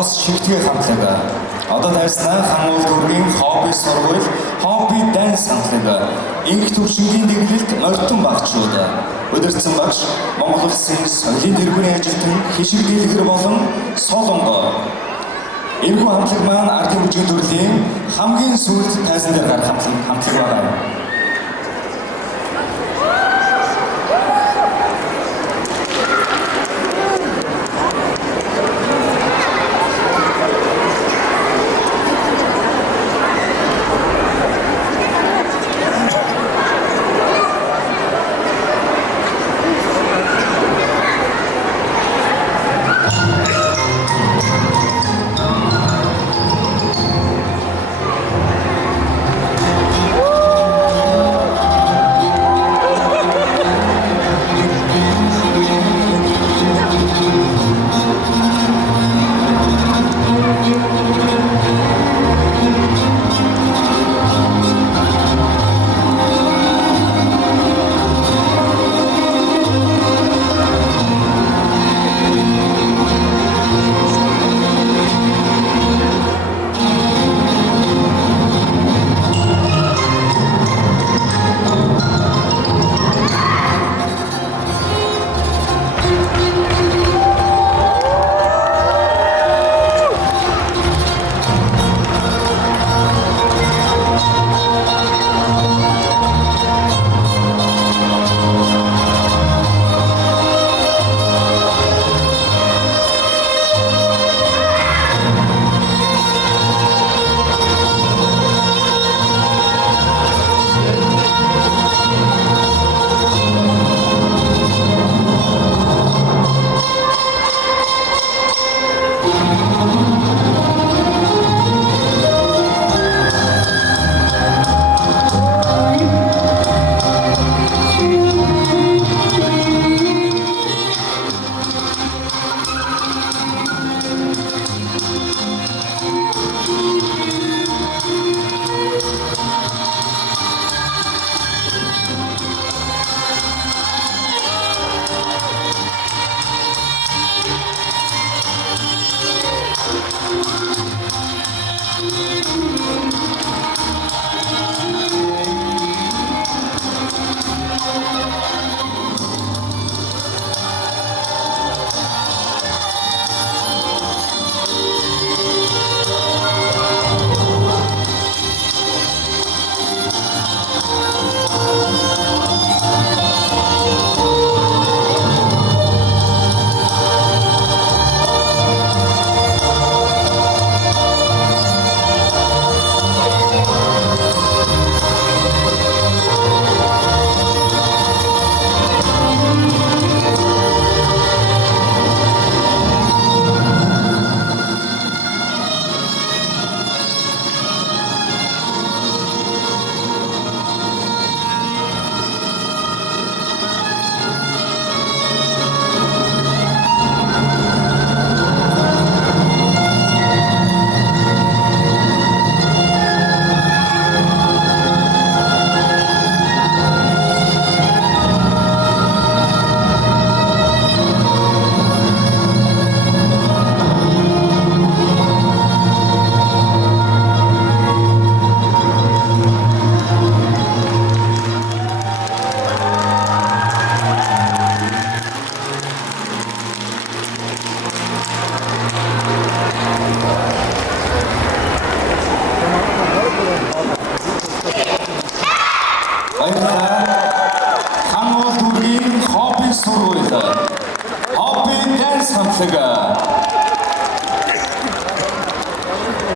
тос шигтгэх хамтлаг. Одоо тайснаа хан уул дүүргийн хобби сургууль, хобби данс хамтлаг. Инх төвшингийн дэглэлд морьтон багчууд. Өдөрцөн багш Монгол Улсын соёлын тэргүүний ажилтан хишиг дэлгэр болон солонго. Энэхүү хамтлаг маань ардын бүжгийн төрлийн хамгийн сүүлд тайзан дээр гарах хамтлаг байна. Хан уул дүүргийн хобби сургууль, хобби данс хамтлаг.